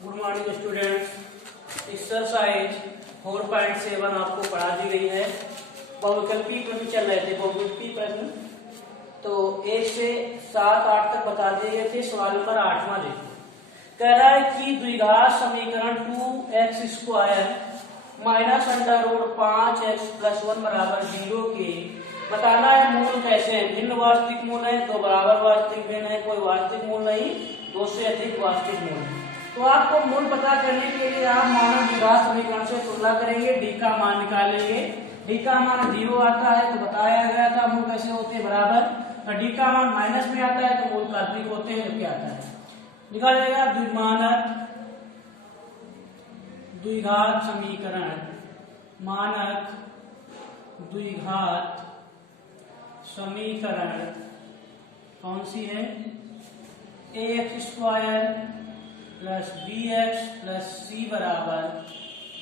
Good morning students. Exercise 4.7 आपको पढ़ा दी गई है। बहुविकल्पी प्रश्न चल रहे थे, बहुविकल्पी प्रश्न तो 1 से 7, 8 तक बता दिए गए थे। सवाल नंबर 8वां देखो, कह रहा है कि द्विघात समीकरण 2x² minus under root 5x + 1 बराबर 0 के बताना है मूल कैसे हैं। भिन्न वास्तविक मूल है, दो बराबर वास्तविक भिन्न है, कोई वास्तविक मूल नहीं, दो से अधिक वास्तविक मूल है। तो आपको मूल पता करने के लिए आप मानव द्विघात समीकरण से तुलना करेंगे, डी का मान निकालेंगे। डी का मान 0 आता है तो बताया गया था मूल कैसे होते हैं बराबर, और डी का मान माइनस में आता है तो मूल काल्पनिक होते हैं। तो क्या आता है निकालेगा द्विमानक द्विघात समीकरण, मानक द्विघात समीकरण कौन सी है, ax² + bx + c बराबर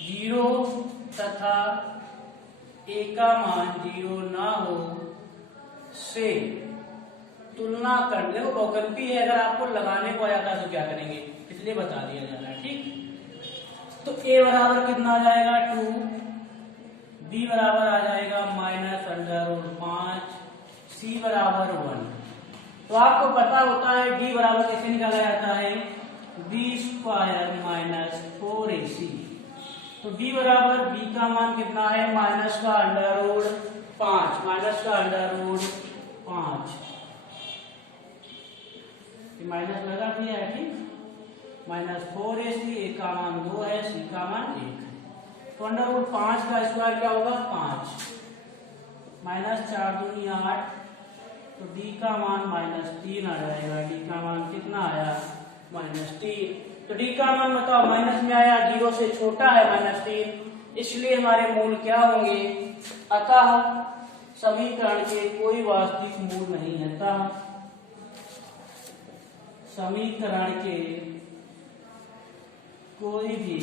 0 तथा a का मान 0 ना हो से तुलना कर। देखो बहुविकल्पी है, अगर आपको लगाने को आया था तो क्या करेंगे, इसलिए बता दिया जा रहा है। ठीक, तो a बराबर कितना आ जाएगा 2, b बराबर आ जाएगा -√5, c बराबर 1। तो आपको पता होता है d बराबर कैसे निकाला जाता है, b² - 4ac। तो d बराबर b का मान कितना है, -√5, माइनस लगा दिया है। ठीक, -4ac, a का मान 2 है, c का मान 1 है। तो √5 का स्क्वायर क्या होगा 5, -4 दूनी 8, तो d का मान -3 आ जाएगा। d का मान कितना आया, -3। तो d का मान बताओ, माइनस में आया, 0 से छोटा है -3, इसलिए हमारे मूल क्या होंगे। अतः समीकरण के कोई वास्तविक मूल नहीं है। अतः समीकरण के कोई भी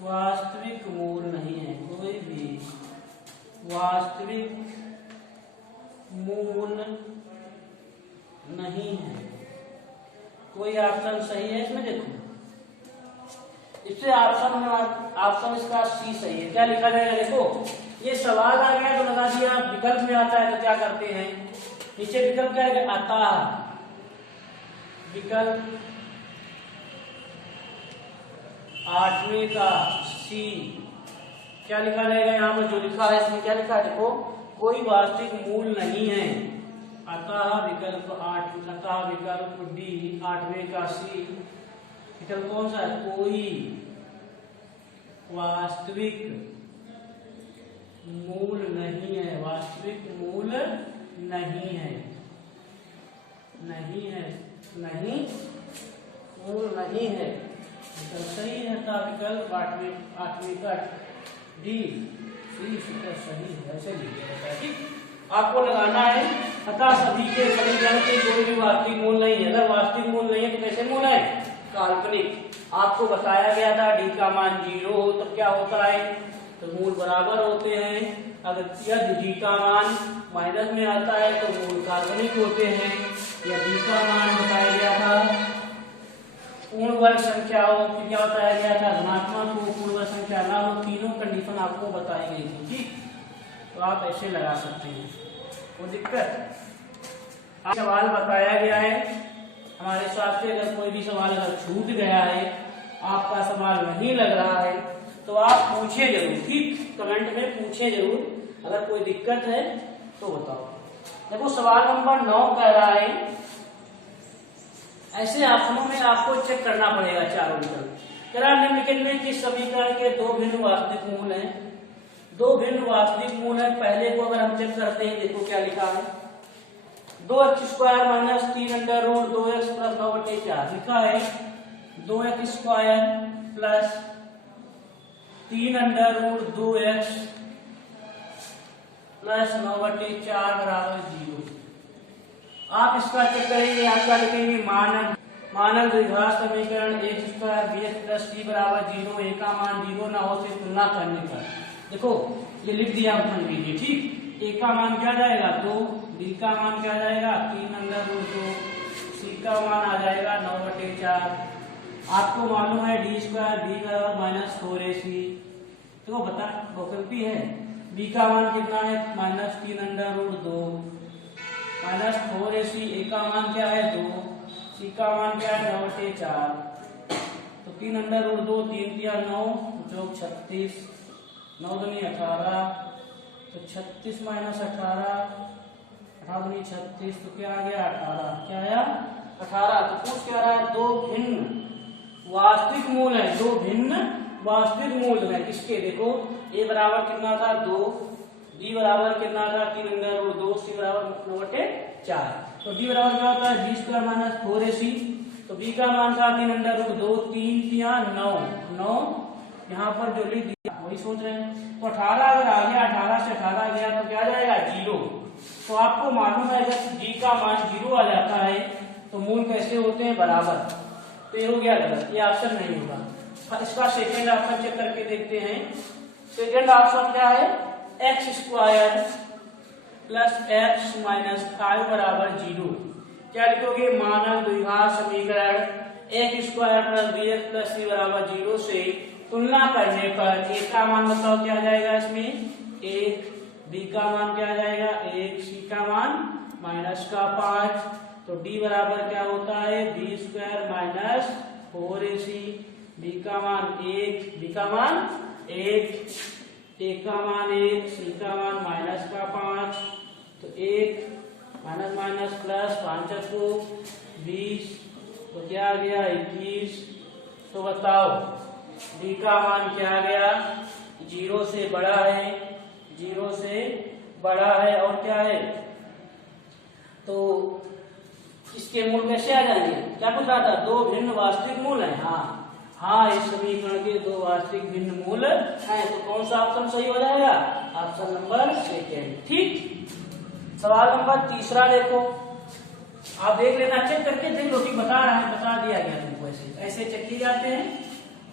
वास्तविक मूल नहीं है, कोई भी वास्तविक मूल नहीं है। कोई ऑप्शन सही है इसमें, देखो इससे ऑप्शन इसका सी सही है। क्या लिखा जाएगा, देखो ये सवाल आ गया तो लगा दिया, विकल्प में आता है तो क्या करते हैं, नीचे विकल्प क्या है, आता विकल्प 8वें का सी। क्या लिखा जाएगा, यहाँ पर जो लिखा है इसमें क्या लिखा है, देखो कोई वास्तविक मूल नहीं है। अतः विकल्प 8, अतः विकल्प डी 8वें का सी विकल्प कौन सा है, कोई वास्तविक मूल नहीं है, वास्तविक मूल नहीं है, नहीं है, नहीं मूल नहीं है। विकल्प सही है, था विकल्प 8वें का डी सी सही है, ऐसे लिखा जाता है। ठीक, आपको लगाना है अतः सभी के समीकरण के कोई भी वास्तविक मूल नहीं है। अगर वास्तविक मूल नहीं है तो कैसे मूल है, काल्पनिक। आपको बताया गया था डी का मान 0 हो तब क्या होता है, तो मूल बराबर होते हैं। अगर यदि डी का मान माइनस में आता है तो मूल काल्पनिक होते हैं। या डी का मान बताया गया था पूर्ण वर्ग संख्या हो, क्या बताया गया था, धनात्मक हो, पूर्ण वर्ग संख्या ना हो, तीनों कंडीशन आपको बताई गई थी। ठीक, तो आप ऐसे लगा सकते हैं, वो दिक्कत। सवाल बताया गया है, हमारे हिसाब से अगर कोई भी सवाल अगर छूट गया है, आपका सवाल नहीं लग रहा है तो आप पूछे जरूर। ठीक, कमेंट में पूछे जरूर, अगर कोई दिक्कत है तो बताओ। देखो सवाल नंबर 9 कह रहा है, ऐसे ऑप्शनों में आपको चेक करना पड़ेगा चारों विकल्प। कह रहा निम्नलिखित में किस समीकरण के दो भिन्न वास्तविक मूल हैं, दो भिन्न वास्तविक मूल है। पहले को अगर हम चेक करते हैं, देखो क्या लिखा है, 2x² - 3 अंडर रूट 2x + 9/4 लिखा है। 2x² + 3 अंडर रूट 2x + 9/4 बराबर 0। आप इसका चेक करेंगे, आप क्या लिखेंगे, मानक द्विघात समीकरण ax² bx + c बराबर 0, a का मान 0 ना हो से तुलना करने पर। देखो ये लिख दिया अपन लीजिए। ठीक, a का मान क्या जाएगा 2, b का मान क्या जाएगा 3 अंडर रूट 2, c का मान आ जाएगा 9/4 आपको मालूम है डी स्क्वायर बी बराबर माइनस 4ac। देखो बता वैकल्पी है, बी का मान कितना है माइनस 3√2 माइनस 4ac, ए का मान क्या है 2, सी का मान क्या है 9/4। तो 3√2 3 या 9 जो 36, 9 दूनी 18, तो 36 माइनस 18, 18 दूनी 36, तो क्या आ गया 18, क्या आया 18। तो पूछ क्या रहा है, दो भिन्न वास्तविक मूल है, दो भिन्न वास्तविक मूल है किसके, देखो ए बराबर कितना था 2, डी बराबर कितना था 3√2, सी बराबर 9/4। तो डी बराबर क्या होता है बी स्क्वायर माइनस 4ac। तो बी का मान था 3√2, 3 या 9 यहाँ पर जो लिख दिया वही सोच रहे हैं। तो 18 अगर आ गया, 18 से 18 गया तो क्या जाएगा 0। तो आपको मालूम है जब डी का मान 0 आ जाता है तो मूल कैसे होते हैं बराबर। तो ये हो गया गलत, ये ऑप्शन नहीं होगा। इसका सेकेंड ऑप्शन चेक करके देखते हैं। सेकेंड ऑप्शन क्या है, x square plus x minus 5 बराबर 0। क्या लिखोगे, मानक द्विघात समीकरण x square plus b x plus c बराबर 0 से तुलना करने पर ए का मान बताओ क्या जाएगा इसमें 1, बी का मान क्या जाएगा 1, सी का मान माइनस का 5। तो डी बराबर क्या होता है B square minus 4ac, B का मान 1, बी का मान 1, ए का मान 1, सी का मान माइनस का 5। तो 1 माइनस माइनस प्लस 5 को 20, तो क्या आ गया 21। तो बताओ डी का मान क्या आ गया 0 से बड़ा है, 0 से बड़ा है और क्या है। तो इसके मूल कैसे आ जाएंगे, क्या पूछ रहा था, दो भिन्न वास्तविक मूल है। हाँ इस समीकरण के दो वास्तविक भिन्न मूल हैं। तो कौन सा ऑप्शन सही हो जाएगा, ऑप्शन नंबर सेकेंड। ठीक, सवाल नंबर तीसरा देखो, आप देख लेना, चेक करके देख लो कि बता रहा है, बता दिया गया तुमको। ऐसे ऐसे चेक किए जाते हैं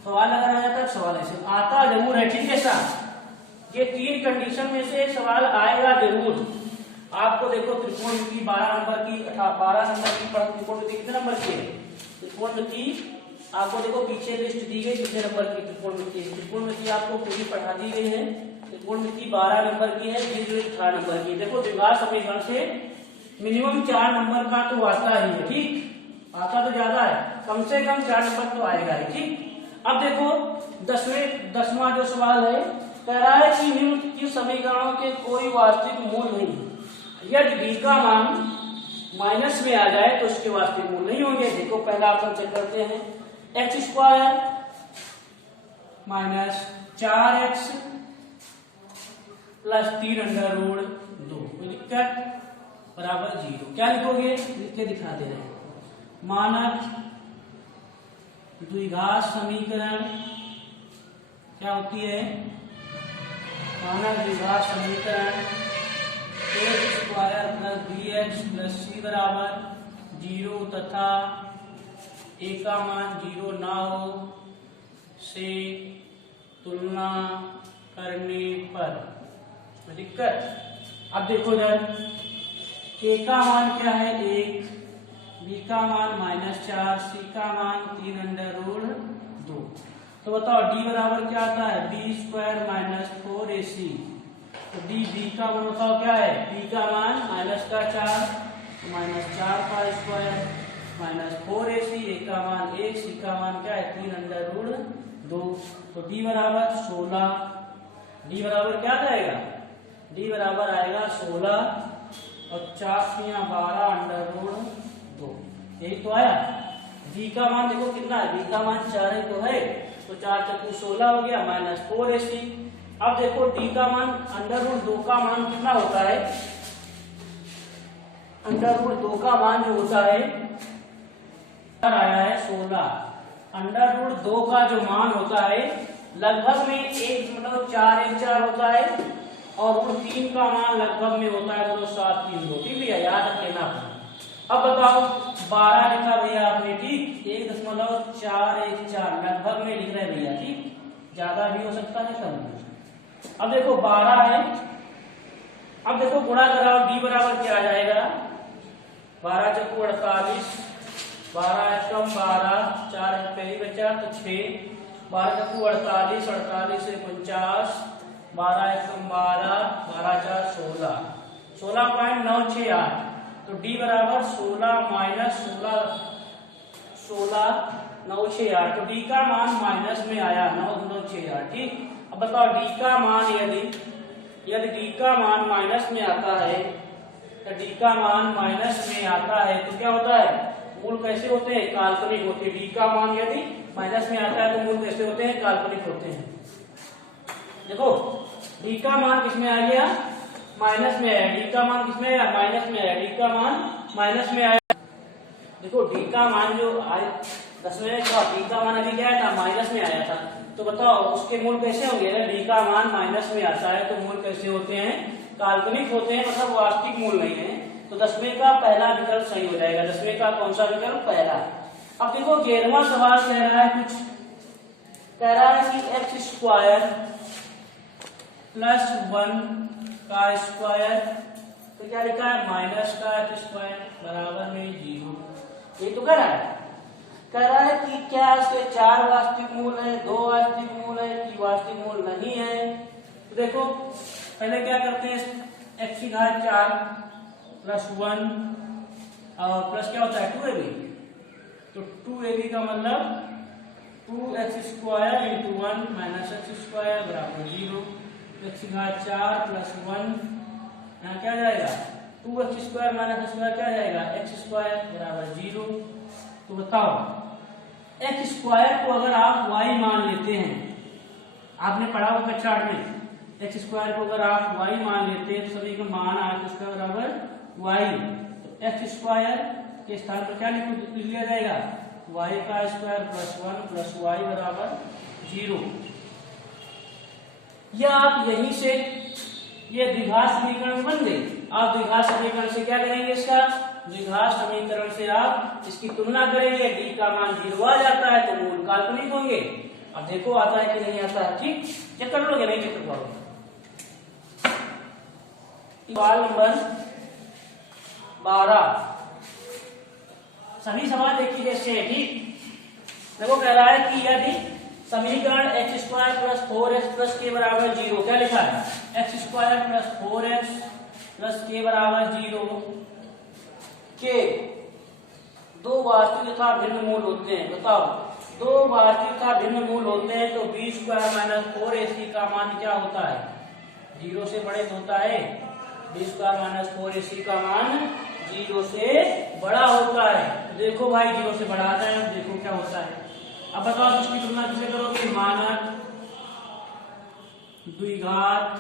सवाल, अगर आ जाता है सवाल ऐसे आता जरूर है। ठीक है साहब, ये 3 कंडीशन में से एक सवाल आएगा जरूर। आपको देखो त्रिकोणमिति 12 नंबर की 12 नंबर की त्रिकोणमिति कितने नंबर की है, त्रिकोणमिति आपको देखो पीछे लिस्ट दी गई कितने नंबर की त्रिकोणमिति आपको पूरी पढ़ा दी गई है। त्रिकोणमिति 12 नंबर की है, बीजगणित 18 नंबर की। देखो द्विघात समीकरण से मिनिमम 4 नंबर का तो आता ही है। ठीक, आता तो ज्यादा है, कम से कम 4 नंबर तो आएगा ही। ठीक, अब देखो 10वां जो सवाल है, कह रहा है कि निम्नलिखित समीकरणों के कोई वास्तविक मूल नहीं। यदि बी का मान माइनस में आ जाए तो इसके वास्तविक मूल नहीं होंगे। देखो पहला ऑप्शन चेक करते हैं, x square minus 4x plus 3√2 दिक्कत बराबर 0। क्या लिखोगे, लिख के दिखा दे रहे हैं, मानक द्विघात समीकरण क्या होती है, मानक द्विघात समीकरण x square plus b x plus c बराबर 0 तथा ए का मान 0 ना हो से तुलना करने पर दिक्कत। अब देखो जब ए का मान क्या है 1, बी का मान -4, सी का मान 3√2। तो बताओ डी बराबर क्या आता है बी स्क्वायर माइनस 4ac। तो डी बी का मान बताओ क्या है, बी का मान -4 -4 का स्क्वायर माइनस 4ac, ए का मान 1, सी का मान क्या है 3√2। तो डी बराबर 16, डी बराबर क्या आएगा, डी बराबर आएगा 16 और 4 12√2, यही तो आया। डी का मान देखो कितना है, डी का मान 4 ही तो है, तो 4 × 16 हो गया -4ac। अब देखो डी का मान √2 का मान कितना होता है, √2 का मान जो होता है आया है 16। √2 का जो मान होता है लगभग में 1.414 होता है और √3 का मान लगभग में होता है 732। ठीक भैया, याद रख लेना। अब बताओ 12 लिखा भैया आपने, ठीक 1.414 लगभग में लिख रहे भैया, ठीक ज्यादा भी हो सकता है कम भी। अब देखो 12 है, अब देखो गुणा कराओ, डी बराबर क्या आ जाएगा 12 × 48, 12 × 12 4 × नहीं बचा तो 6, 12 चक्कू 48, 48 से 49, 12 एकम 12, 12 4 16, 16.968। तो डी बराबर 16 माइनस 16,968। तो डी का मान माइनस में आया 9,968। ठीक, अब बताओ डी का मान यदि डी का मान माइनस में आता है, तो डी का मान माइनस में आता है तो क्या होता है, मूल कैसे होते हैं, काल्पनिक होते हैं। डी का मान यदि माइनस में आता है तो मूल कैसे होते हैं, काल्पनिक होते हैं। देखो डी का मान किसमें आ गया, माइनस में आया। डी का मान किसमें आया, माइनस में आया। डी का मान माइनस में आया। देखो डी का मान जो आया 10वें का, डी का मान अभी क्या आया था, माइनस में आया था। तो बताओ उसके मूल कैसे होंगे, डी का मान माइनस में आता है तो मूल कैसे होते हैं, काल्पनिक होते हैं, मतलब वास्तविक मूल नहीं है। तो 10वें का पहला विकल्प सही हो जाएगा। 10वें का कौन सा विकल्प, पहला। अब देखो 11वां सवाल कह रहा है कि एक्स स्क्वायर प्लस 1 का स्क्वायर, तो क्या लिखा है, माइनस का एक्स स्क्वायर बराबर में 0। ये तो कह रहा है कि क्या इसके 4 वास्तविक मूल है, 2 वास्तविक मूल है कि वास्तविक मूल नहीं है। तो देखो पहले क्या करते हैं, एक्स की घात 4 प्लस 1 और प्लस क्या होता है 2ab। तो 2ab का मतलब 2x square into 1 minus x square बराबर 0। एक्स की घात 4 प्लस 1, यहाँ क्या जाएगा 2x square minus x square क्या जाएगा, एक्स स्क्वायर बराबर 0। तो बताओ एक्स स्क्वायर को अगर आप y मान लेते हैं, आपने पढ़ा होगा कक्षा 8 में, एक्स स्क्वायर को अगर आप y मान लेते हैं तो सभी का मान आया तो उसका बराबर y। तो एक्स स्क्वायर के स्थान पर क्या लिख लिया जाएगा, y का स्क्वायर प्लस 1 प्लस y बराबर 0। या आप यहीं से ये द्विघात समीकरण बन गए। आप द्विघात समीकरण से क्या करेंगे, इसका द्विघात समीकरण से आप इसकी तुलना करेंगे, डी का मान 0 आ जाता है तो मूल काल्पनिक होंगे। अब देखो आता है कि नहीं आता है। ठीक, चेक कर लोगे, नहीं चेक कर पाओगे। सवाल नंबर 12, सभी सवाल एक ही जैसे है। ठीक, देखो कह रहा है कि यदि समीकरण x square plus 4x plus के बराबर 0, क्या लिखा है, x square plus 4x plus के बराबर 0 के 2 वास्तविक तथा भिन्न मूल होते हैं। बताओ 2 वास्तविक तथा भिन्न मूल होते हैं तो b स्क्वायर माइनस 4ac का मान क्या होता है, 0 से बड़े होता है। b स्क्वायर माइनस 4ac का मान 0 से बड़ा होता है। देखो भाई 0 से बड़ा आता है, देखो क्या होता है। अब बताओ इसकी तुलना किससे करोगे, मानक द्विघात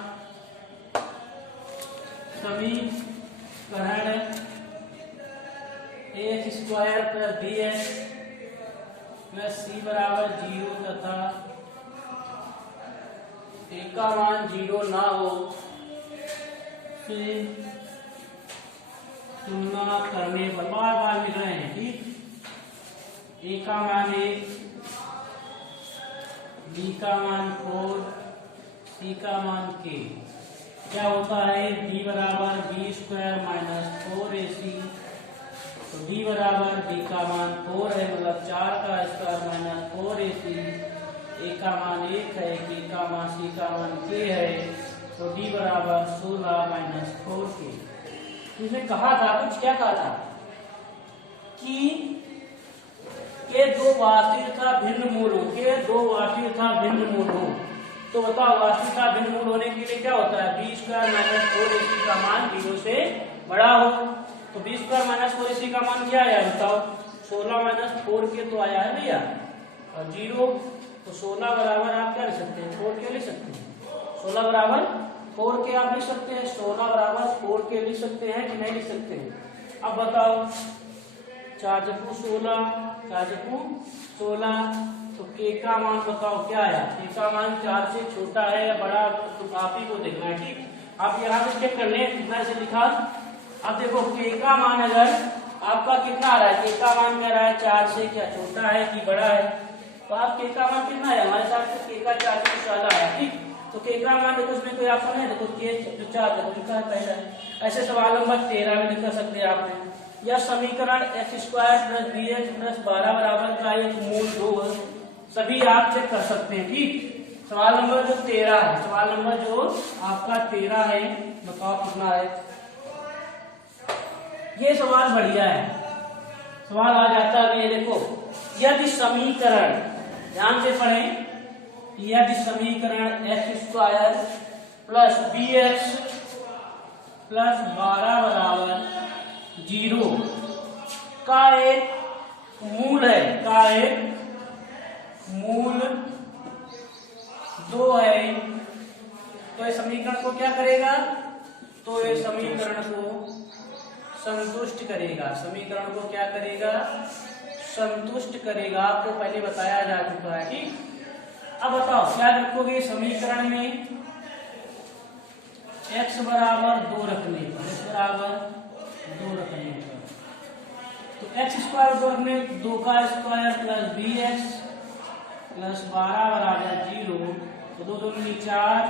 समीकरण x square plus b x plus c बराबर 0 तथा ए का मान 0 ना हो से तुलना करने पर बार लिख रहे हैं। ठीक, ए का मान 1, बी का मान 4, सी का मान k, क्या होता है, d बराबर b स्क्वायर माइनस 4ac। तो d बराबर d का मान 4 है, मतलब 4 का स्क्वायर माइनस 4ac। a का मान 1 है, k का मान c का मान k है। तो d बराबर 16 माइनस 4k। इसने कहा था कुछ, क्या कहा था कि के 2 वास्तविक तथा भिन्न मूल हो, के 2 वास्तविक तथा भिन्न मूल हो। तो बताओ वास्तविक तथा भिन्न मूल होने के लिए क्या होता है, b स्क्वायर माइनस 4ac का मान 0 से बड़ा हो। तो b स्क्वायर माइनस 4ac का मान क्या आया, बताओ 16 माइनस 4k तो आया है भैया, और 0। तो 16 बराबर आप क्या लिख सकते हैं, 4k लिख सकते हैं। 16 बराबर 4k आप लिख सकते हैं, 16 बराबर 4k लिख सकते हैं कि नहीं लिख सकते हैं। अब बताओ 4 जपू 16, 4 जपू 16, तो k का मान बताओ क्या आया, k का मान 4 से छोटा है या बड़ा, तो आप ही को देखना है। ठीक, आप यहाँ से चेक कर लें, कितना से लिखा। अब देखो k का मान अगर आपका कितना आ रहा है, k का मान क्या रहा है, 4 से क्या छोटा है कि बड़ा है। तो आप k का मान कितना है, हमारे साथ k का 4 से ज्यादा है। ठीक, तो k का मान देखो इसमें कोई ऑप्शन है, देखो k जो 4 देखो लिखा है पहला। ऐसे सवाल नंबर 13 में लिख सकते हैं आपने। यह समीकरण x² + bx + 12 बराबर का एक मूल 2 है। सभी आप चेक कर सकते हैं। ठीक, सवाल नंबर जो 13 है, सवाल नंबर जो आपका 13 है, बताओ कितना है। ये सवाल बढ़िया है, सवाल आ जाता है। ये देखो, यदि समीकरण, ध्यान से पढ़ें, यदि समीकरण x² + bx + 12 बराबर 0 का एक मूल है, का एक मूल 2 है, तो इस समीकरण को क्या करेगा, तो इस समीकरण को संतुष्ट करेगा। समीकरण को क्या करेगा, संतुष्ट करेगा। आपको पहले बताया जा चुका है। ठीक, अब बताओ क्या रखोगे समीकरण में, x बराबर 2 रखने पर, x बराबर 2 रखने पर, तो x² 2 रखने, 2 का स्क्वायर + bx + 12 बराबर 0, तो 2 2 में 4,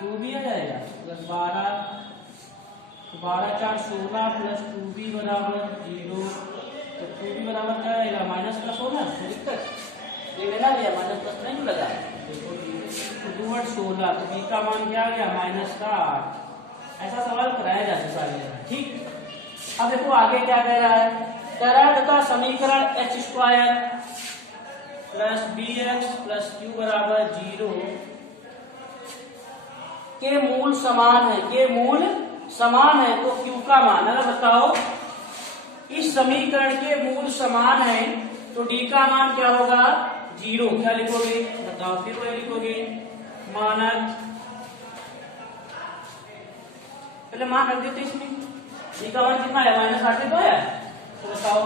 2 भी आ जाएगा, + 12, 12 4 16 + 2b बराबर 0, तो 2b बराबर क्या आएगा, -16। कोई दिक्कत ये लेना लिया, -10 नहीं लगा, तो 2 8 16, तो b का मान क्या आ गया, -8। ऐसा सवाल कराया जा चुका है। ठीक, अब देखो आगे क्या कह रहा है, कह रहा है बता समीकरण x² + bx + q बराबर 0 के मूल समान है, के मूल समान है, तो q का मान, अगर बताओ इस समीकरण के मूल समान है तो d का मान क्या होगा, 0। क्या लिखोगे बताओ, फिर वही लिखोगे, मानक, पहले मान रख देते इसमें, d का मान कितना है, -8 तो है, तो बताओ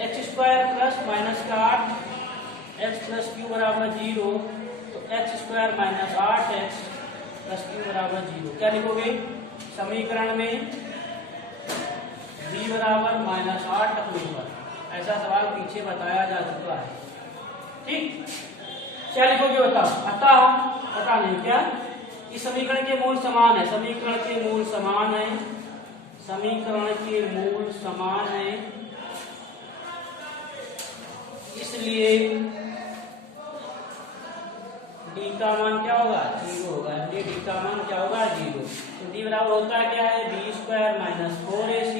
x² + -8 x + q बराबर 0, तो x² - 8x + q बराबर 0। क्या लिखोगे समीकरण में b बराबर -8 रखने पर, ऐसा सवाल पीछे बताया जा चुका है। ठीक, क्या लिखोगे बताओ, पता नहीं क्या, इस समीकरण के मूल समान है, समीकरण के मूल समान है, समीकरण के मूल समान है, इसलिए d का मान क्या होगा, 0 होगा, इसलिए d का मान क्या होगा, 0। तो d बराबर होता है क्या है, b² - 4ac,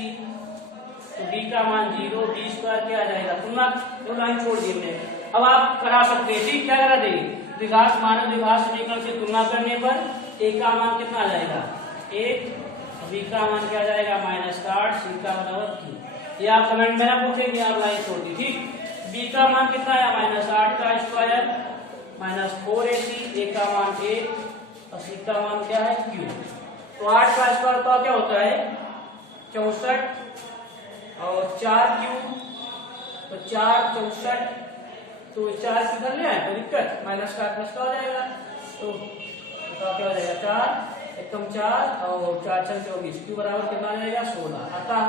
तो d का मान 0, b² क्या आ जाएगा, तुलना, दो लाइन छोड़ दी हमने। अब आप करा सकते हैं। ठीक, क्या करा देंगे, द्विघात मानक द्विघात समीकरण से तुलना करने पर a का मान कितना आ जाएगा, 1, b का मान क्या आ जाएगा, -8, c का बराबर q। ये आप कमेंट में ना पूछेंगे, आप लाइन छोड़ दी। ठीक, b का मान कितना है, -8 का स्क्वायर -4ac, a का मान 1 और c का मान क्या है, q। तो 8 का स्क्वायर तो क्या होता है, 64 और 4q, तो 4 64, तो 4 किधर ले आए, कोई दिक्कत, माइनस का प्लस का हो जाएगा, तो क्या हो जाएगा, 4 एकम 4 और 4 4 24, q बराबर कितना आ जाएगा, 16। अतः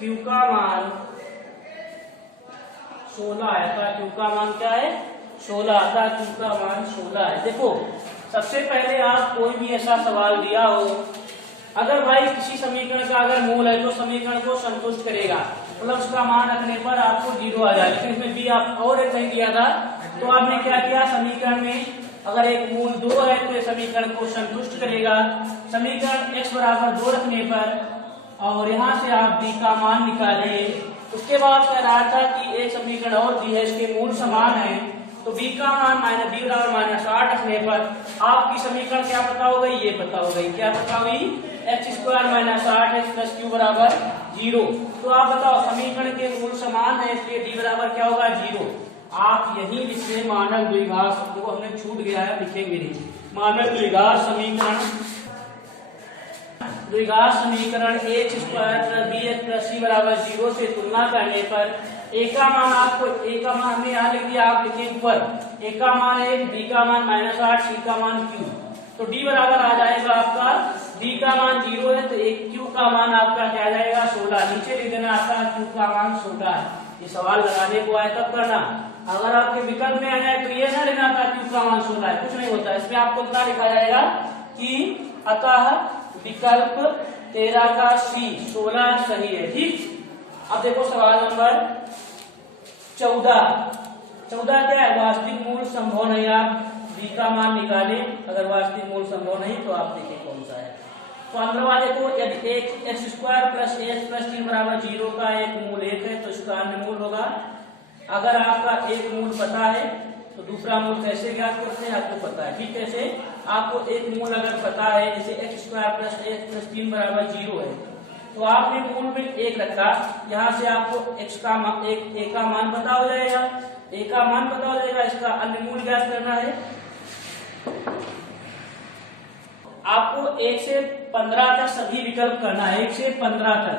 q का मान 16 है, अतः q का मान क्या है, 16, अतः q का मान 16 है। देखो सबसे पहले आप कोई भी ऐसा सवाल दिया हो, अगर भाई किसी समीकरण का अगर मूल है तो समीकरण को संतुष्ट करेगा, मतलब उसका मान रखने पर आपको 0 आ जाए, लेकिन इसमें भी आप और एक नहीं दिया था, तो आपने क्या किया, समीकरण में अगर एक मूल 2 है तो समीकरण को संतुष्ट करेगा। समीकरण x बराबर 2 रखने पर और यहाँ से आप b का मान निकालिए। उसके बाद कह रहा था कि एक समीकरण और भी है, इसके मूल समान है, तो b का मान b बराबर -8 रखने पर आपकी समीकरण क्या पता हो गई, ये पता हो गई, क्या पता हुई, x² - 8x + q बराबर 0। तो आप बताओ समीकरण के मूल समान है, इसलिए d बराबर क्या होगा, 0। आप यही लिखिए मानक द्विघात, शब्द को हमने छूट गया है, लिखेंगे नहीं, मानक द्विघात समीकरण, द्विघात समीकरण x² + bx + c बराबर 0 से तुलना करने पर a का मान, आपको a का मान हमने यहाँ लिख दिया, आप लिखिए ऊपर, a का मान 1, b का मान -8, c का मान q, तो d बराबर आ जाएगा आपका, b का मान 0 है तो एक q का मान आपका क्या आ जाएगा, 16। नीचे लिख देना आपका q का मान 16 है। ये सवाल लगाने को आए तब करना, अगर आपके विकल्प में आ जाए तो ये ना लिखना था q का मान 16 है, कुछ नहीं होता, इसमें आपको इतना लिखा जाएगा कि अतः विकल्प 13 का सी 16 सही है। ठीक, अब देखो सवाल नंबर 14 क्या है, वास्तविक मूल संभव नहीं। आप बी का मान निकालें, अगर वास्तविक मूल संभव नहीं तो आप देखिए कौन सा है। तो अंदर वाले को यदि x square plus x plus 3 बराबर 0 का एक मूल 1 है तो इसका अन्य मूल होगा। अगर आपका एक मूल पता है तो दूसरा मूल कैसे ज्ञात करते हैं आपको पता है। ठीक, कैसे आपको एक मूल अगर पता है, जैसे x square plus x plus 3 बराबर 0 है तो आपने मूल में 1 रखा, यहाँ से आपको एक्स का ए का मान पता हो जाएगा, ए का मान पता हो जाएगा, इसका अन्य मूल ज्ञात करना है। आपको 1 से 15 तक सभी विकल्प करना है, 1 से 15 तक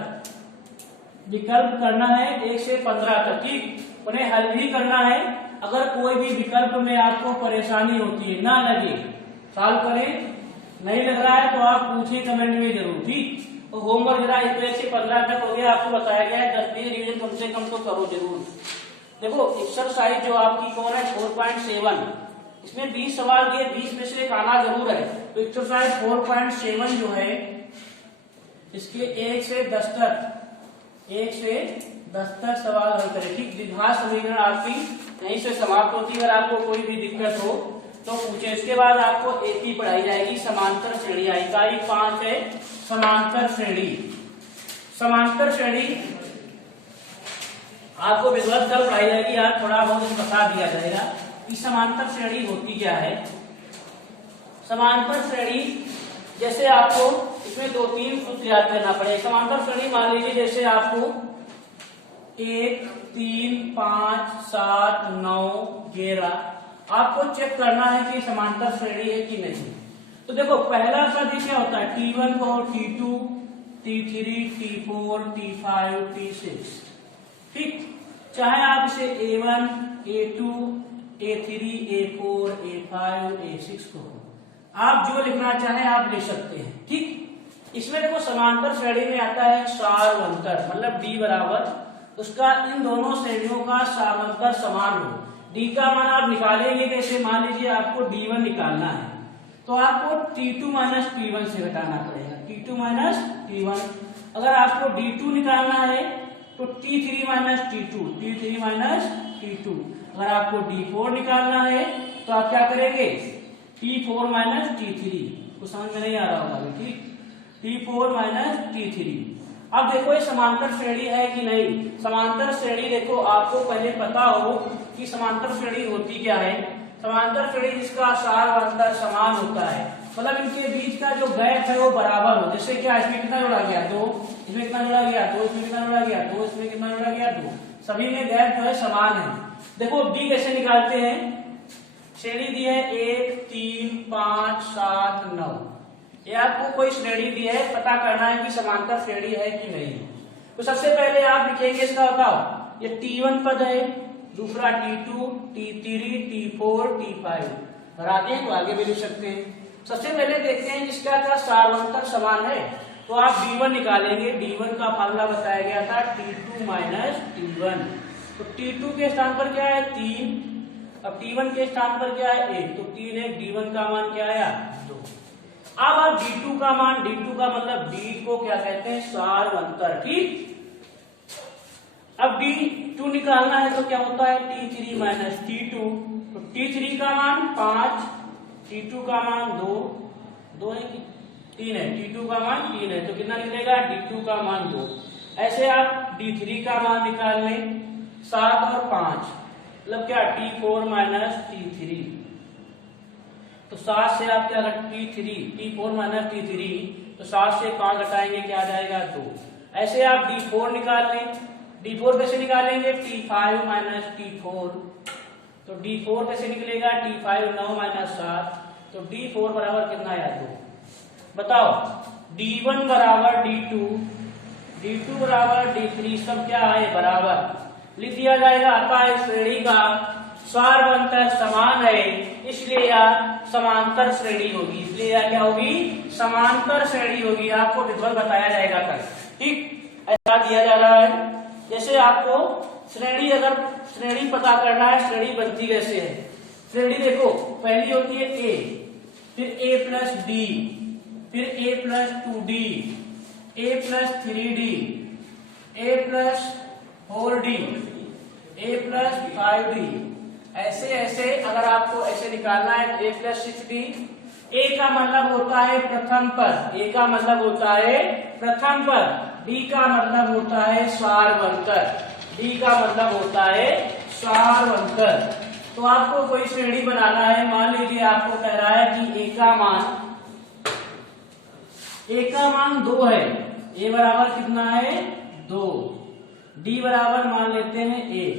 विकल्प करना है, 1 से 15 तक। ठीक, उन्हें हल भी करना है। अगर कोई भी विकल्प में आपको परेशानी होती है, ना लगे सॉल्व करें, नहीं लग रहा है तो आप पूछिए कमेंट में जरूर। ठीक, तो होमवर्क जरा 1 से 15 तक हो गया, आपको बताया गया है 10 दिन रिवीजन कम से कम तो करो जरूर। देखो एक्सरसाइज जो आपकी कौन है 4.7, इसमें 20 सवाल दिए, 20 में से एक आना जरूर है। तो एक्सरसाइज 4.7 जो है इसके 1 से 10 तक सवाल हल करें। ठीक, द्विघात समीकरण आपकी यहीं से समाप्त होती है। अगर आपको कोई भी दिक्कत हो तो पूछे। इसके बाद आपको एक ही पढ़ाई जाएगी, समांतर श्रेणी। इकाई 5 है समांतर श्रेणी। समांतर श्रेणी आपको विधिवत कल पढ़ाई जाएगी, आज थोड़ा बहुत बता दिया जाएगा कि समांतर श्रेणी होती क्या है। समांतर श्रेणी जैसे आपको इसमें 2-3 सूत्र याद करना पड़ेगा। समांतर श्रेणी मान लीजिए जैसे आपको 1 3 5 7 9 11 आपको चेक करना है कि समांतर श्रेणी है कि नहीं। तो देखो पहला सदी क्या होता है, T1 को T2 T3 T4 T5 T6। ठीक, चाहे आप इसे A1 A2 A3 A4 A5 A6 को आप जो लिखना चाहें आप लिख सकते हैं। ठीक, इसमें देखो समांतर श्रेणी में आता है सारवंतर, मतलब D बराबर उसका इन दोनों श्रेणियों का सारवंतर समान हो। D का मान आप निकालेंगे कैसे, मान लीजिए आपको D1 निकालना है तो आपको T2 माइनस T1 से घटाना पड़ेगा, T2 माइनस T1। अगर आपको D2 निकालना है तो T3 minus T2, T3 minus T2। अगर आपको D4 निकालना है तो आप क्या करेंगे, T4 माइनस T3। तो समझ में नहीं आ रहा होगा अभी। ठीक, T4 माइनस T3। अब देखो ये समांतर श्रेणी है कि नहीं। समांतर श्रेणी देखो आपको पहले पता हो कि समांतर श्रेणी होती क्या है। समांतर श्रेणी जिसका सारवंतर समान होता है, मतलब इनके बीच का जो गैप है वो बराबर हो। जैसे क्या इसमें कितना जोड़ा गया 2, इसमें कितना जोड़ा गया 2, इसमें कितना जोड़ा गया 2, इसमें कितना जोड़ा गया 2, सभी में गैप जो है समान है। देखो डी कैसे निकालते हैं, श्रेणी दी है 1 3 5 7 9। ये आपको कोई श्रेणी दी है, पता करना है कि समांतर श्रेणी है कि नहीं। तो सबसे पहले आप लिखेंगे इसका, बताओ ये T1 पद है, दूसरा T2 T3 T4 T5 हराते हैं तो आगे भी लिख सकते हैं। सबसे पहले देखते हैं जिसका क्या सारवंतर समान है तो आप D1 निकालेंगे। D1 का फार्मूला बताया गया था T2 माइनस T1। तो T2 के स्थान पर क्या है 3, अब T1 के स्थान पर क्या है 1, तो 3 है। D1 का मान क्या आया 2। अब आप D2 का मान, D2 का मतलब D को क्या कहते हैं सारवंतर। ठीक, अब D2 निकालना है तो क्या होता है T3 माइनस T2। तो T3 का मान 5, T2 का मान 2 है कि 3 है, T2 का मान 3 है तो कितना निकलेगा D2 का मान 2। ऐसे आप D3 का मान निकाल लें 7 और 5, मतलब क्या T4 माइनस T3। तो 7 से आप क्या T4 माइनस T3, तो 7 से 5 घटाएंगे क्या आ जाएगा 2। ऐसे आप D4 निकाल लें, D4 कैसे निकालेंगे T5 माइनस T4। तो D4 कैसे निकलेगा T5 9 माइनस 7, तो D4 बराबर कितना आया 2। बताओ D1 बराबर D2, D2 बराबर D3, सब क्या है बराबर, लिख दिया जाएगा। अतः श्रेणी का सारवंतर समान है, इसलिए यह समांतर श्रेणी होगी। इसलिए यह क्या होगी समांतर श्रेणी होगी। आपको विधिवत बताया जाएगा कल। ठीक, ऐसा दिया जा रहा है। जैसे आपको श्रेणी, अगर श्रेणी पता करना है, श्रेणी बनती कैसे है। श्रेणी देखो पहली होती है A, फिर A प्लस D, फिर A plus 2D, A plus 3d, A plus 4d, A plus 5d। ऐसे ऐसे अगर आपको ऐसे निकालना है ए प्लस 6d। ए का मतलब होता है प्रथम पद, ए का मतलब होता है प्रथम पद, डी का मतलब होता है सार्वंतर, डी का मतलब होता है सार्वंतर। तो आपको कोई श्रेणी बनाना है, मान लीजिए आपको कह रहा है कि ए का मान 2 है, ए बराबर कितना है 2, डी बराबर मान लेते हैं 1,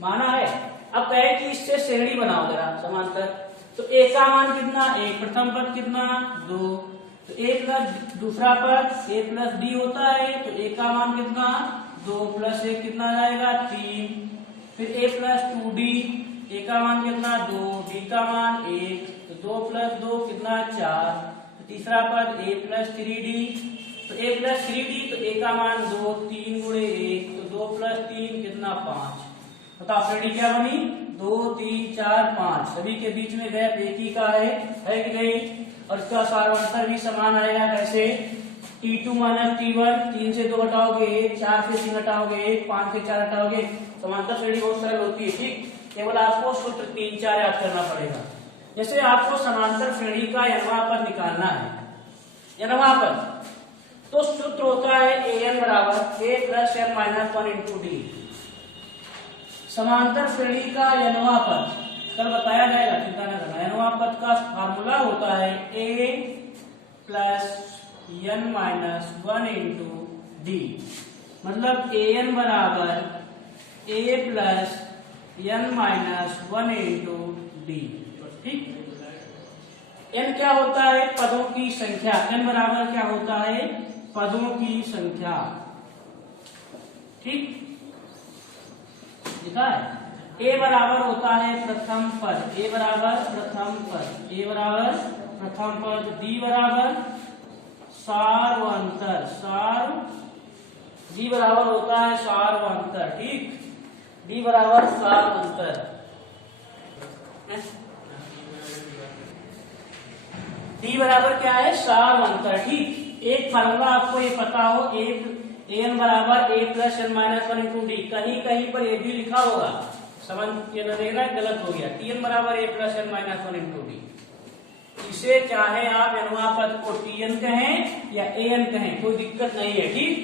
माना है। अब कहे कि इससे श्रेणी बनाओ जरा समांतर, तो ए का मान कितना 1, प्रथम पद कितना 2, तो ए प्लस दूसरा पद ए प्लस डी होता है, तो ए का मान कितना 2 प्लस 1 कितना जाएगा 3, फिर ए प्लस 2d, ए का मान कितना 2, डी का मान 1, तो 2 प्लस 2 कितना 4, तो तीसरा पद ए प्लस 3d, तो ए प्लस 3d, तो ए का मान 2, 3 गुणे 1, तो 2 प्लस 3 कितना 5। बताओ श्रेणी क्या बनी 2 3 4 5, सभी के बीच में गैप एक ही का है कि नहीं। और इसका सार्वंतर भी समान आएगा, कैसे T2 माइनस T1, 3 से 2 हटाओगे 1, 4 से 3 हटाओगे 1, 5 से 4 हटाओगे। समांतर श्रेणी बहुत सरल होती है, ठीक, केवल आपको सूत्र 3 4 याद करना पड़ेगा। जैसे आपको समांतर श्रेणी का n वां पद निकालना है, n वां पद, तो सूत्र होता है an बराबर a plus n minus 1 into D. समांतर श्रेणी का n वां पद कल बताया जाएगा, चिंता न करना। n वां पद का फार्मूला होता है a plus n minus 1 into D, मतलब an बराबर a plus n minus 1 into D, ठीक। n क्या होता है पदों की संख्या, n बराबर क्या होता है पदों की संख्या, ठीक, लिखा है। a बराबर होता है प्रथम पद, a बराबर प्रथम पद, a बराबर प्रथम पद, d बराबर सार्वंतर, d बराबर होता है सार्वंतर, ठीक, d बराबर सार्वंतर। d बराबर क्या है सार्वंतर, ठीक। एक फार्मूला आपको ये पता हो, an बराबर a plus n minus 1 into D, कहीं कहीं पर ये भी लिखा होगा, समझ के न देखना गलत हो गया। tn बराबर a plus n minus 1 into D, इसे चाहे आप n वां पद को tn कहें या an कहें, कोई दिक्कत नहीं है, ठीक।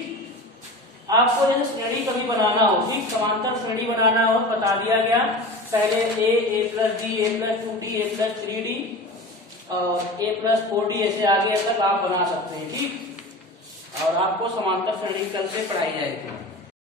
आपको जैसे श्रेणी कभी बनाना हो, ठीक, समांतर श्रेणी बनाना हो, बता दिया गया पहले a plus d, a plus 2d, a plus 3d और a प्लस 4d, ऐसे आगे तक आप बना सकते हैं, ठीक। और आपको समांतर श्रेणी कल से पढ़ाई जाएगी।